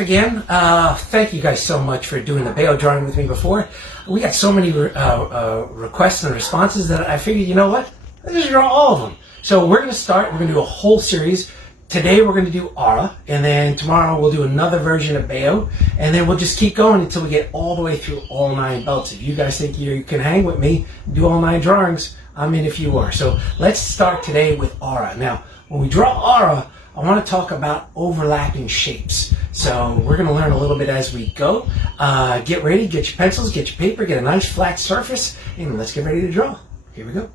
Again, thank you guys so much for doing the Bayo drawing with me before. We got so many requests and responses that I figured, you know what? Let's just draw all of them. So we're going to start. We're going to do a whole series. Today we're going to do Aura, and then tomorrow we'll do another version of Bayo, and then we'll just keep going until we get all the way through all 9 belts. If you guys think you can hang with me, do all 9 drawings, I'm in if you are. So let's start today with Aura. Now, when we draw Aura, I want to talk about overlapping shapes. So we're going to learn a little bit as we go. Get ready, get your pencils, get your paper, get a nice flat surface, and let's get ready to draw. Here we go.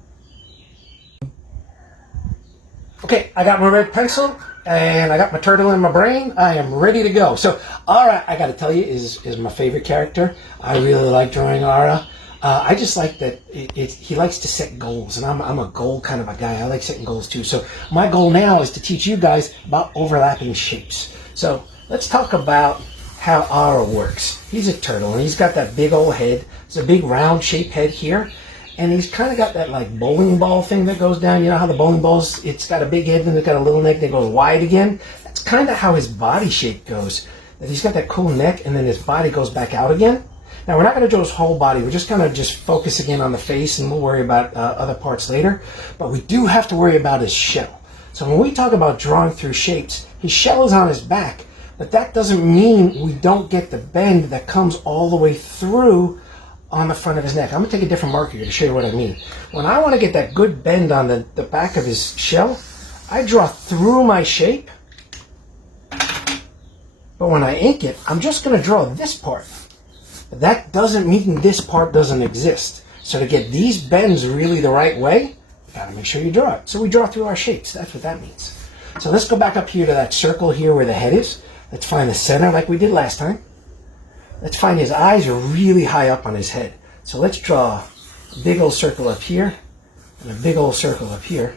Okay, I got my red pencil, and I got my turtle in my brain. I am ready to go. So Aura, I got to tell you, is my favorite character. I really like drawing Aura. I just like that he likes to set goals, and I'm a goal kind of a guy. I like setting goals too. So my goal now is to teach you guys about overlapping shapes. So let's talk about how Aura works. He's a turtle, and he's got that big old head. It's a big round shaped head here, and he's kind of got that like bowling ball thing that goes down. You know how the bowling balls, it's got a big head and it's got a little neck that goes wide again? That's kind of how his body shape goes. That he's got that cool neck, and then his body goes back out again. Now, we're not going to draw his whole body. We're just going to focus again on the face, and we'll worry about other parts later. But we do have to worry about his shell. So when we talk about drawing through shapes, his shell is on his back, but that doesn't mean we don't get the bend that comes all the way through on the front of his neck. I'm going to take a different marker here to show you what I mean. When I want to get that good bend on the back of his shell, I draw through my shape. But when I ink it, I'm just going to draw this part. That doesn't mean this part doesn't exist. So to get these bends really the right way, you gotta make sure you draw it. So we draw through our shapes. That's what that means. So let's go back up here to that circle here where the head is. Let's find the center like we did last time. Let's find his eyes are really high up on his head. So let's draw a big old circle up here and a big old circle up here.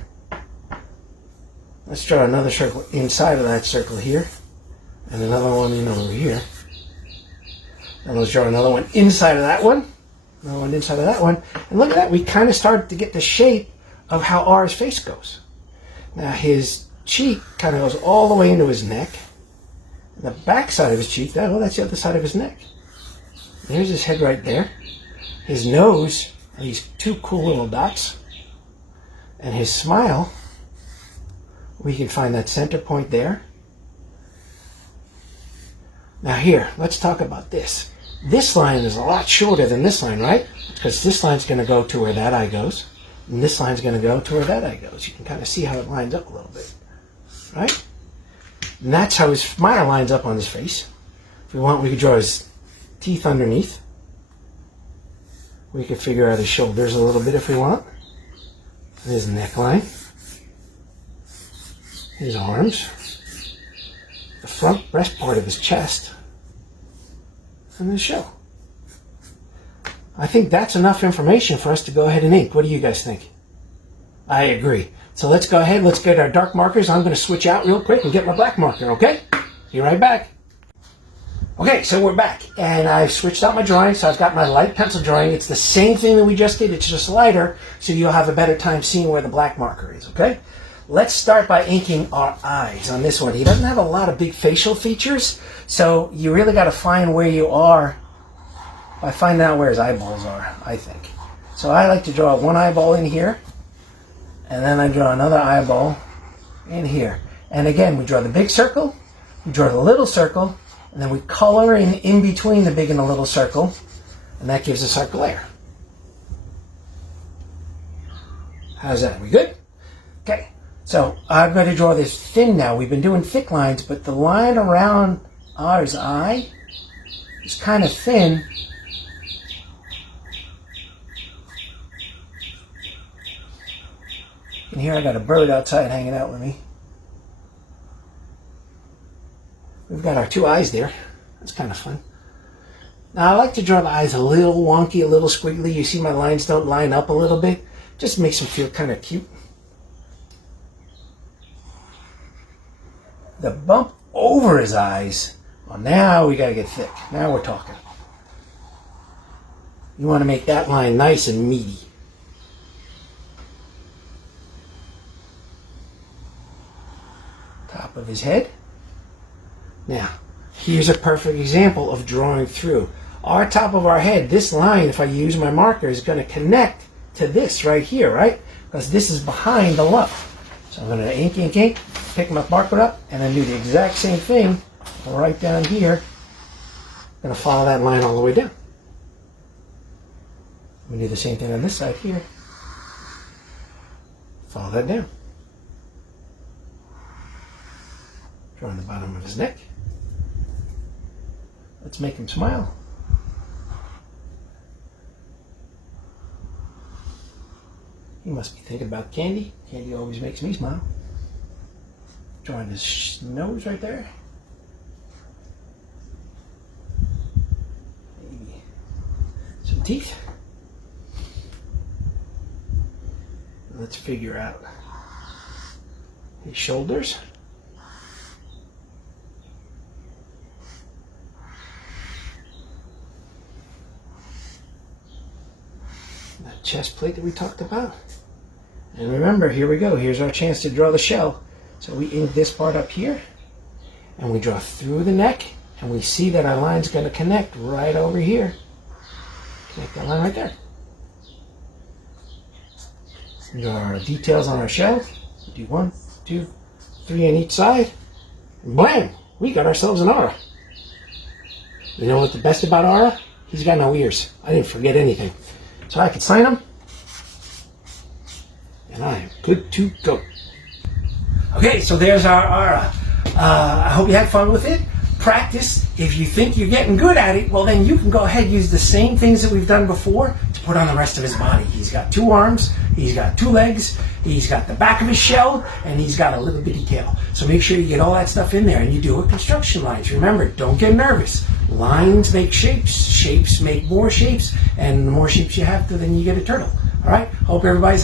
Let's draw another circle inside of that circle here and another one in over here. And let's draw another one inside of that one, another one inside of that one. And look at that, we kind of started to get the shape of how Aura's face goes. Now his cheek kind of goes all the way into his neck. And the back side of his cheek, that's the other side of his neck. There's his head right there. His nose are these 2 cool little dots. And his smile, we can find that center point there. Now here, let's talk about this. This line is a lot shorter than this line, right? Because this line's going to go to where that eye goes, and this line's going to go to where that eye goes. You can kind of see how it lines up a little bit, right? And that's how his smile lines up on his face. If we want, we could draw his teeth underneath. We could figure out his shoulders a little bit if we want. His neckline. His arms. The front breast part of his chest, and his shell. I think that's enough information for us to go ahead and ink. What do you guys think? I agree. So let's go ahead, let's get our dark markers. I'm going to switch out real quick and get my black marker, okay? Be right back. Okay, so we're back, and I've switched out my drawing, so I've got my light pencil drawing. It's the same thing that we just did, it's just lighter, so you'll have a better time seeing where the black marker is, okay? Let's start by inking our eyes on this one. He doesn't have a lot of big facial features, so you really got to find where you are by finding out where his eyeballs are, I think. So I like to draw one eyeball in here, and then I draw another eyeball in here. And again, we draw the big circle, we draw the little circle, and then we color in between the big and the little circle, and that gives us our glare. How's that? We good? Okay. So I'm going to draw this thin now. We've been doing thick lines, but the line around Aura's eye is kind of thin. And here I got a bird outside hanging out with me. We've got our 2 eyes there. That's kind of fun. Now I like to draw the eyes a little wonky, a little squiggly. You see my lines don't line up a little bit. Just makes them feel kind of cute. The bump over his eyes, well, now we got to get thick. Now we're talking. You want to make that line nice and meaty. Top of his head. Now, here's a perfect example of drawing through. Our top of our head, this line, if I use my marker, is going to connect to this right here, right? Because this is behind the lump. So I'm going to ink, ink, ink, pick my marker up, and then do the exact same thing right down here. I'm going to follow that line all the way down. I'm going to do the same thing on this side here. Follow that down. Drawing the bottom of his neck. Let's make him smile. He must be thinking about candy. Candy always makes me smile. Drawing his nose right there. Maybe some teeth. Let's figure out his shoulders. That chest plate that we talked about. And remember, here we go. Here's our chance to draw the shell. So we ink this part up here, and we draw through the neck, and we see that our line's going to connect right over here. Connect that line right there. And draw our details on our shell. Do 1, 2, 3 on each side. And blam! We got ourselves an aura. You know what's the best about aura? He's got no ears. I didn't forget anything. So I can sign him. And I am good to go. Okay, so there's our aura. I hope you had fun with it. Practice. If you think you're getting good at it, well then you can go ahead and use the same things that we've done before to put on the rest of his body. He's got 2 arms, he's got 2 legs, he's got the back of his shell, and he's got a little bitty tail. So make sure you get all that stuff in there and you do it construction lines. Remember, don't get nervous. Lines make shapes, shapes make more shapes, and the more shapes you have, then you get a turtle. All right? Hope everybody's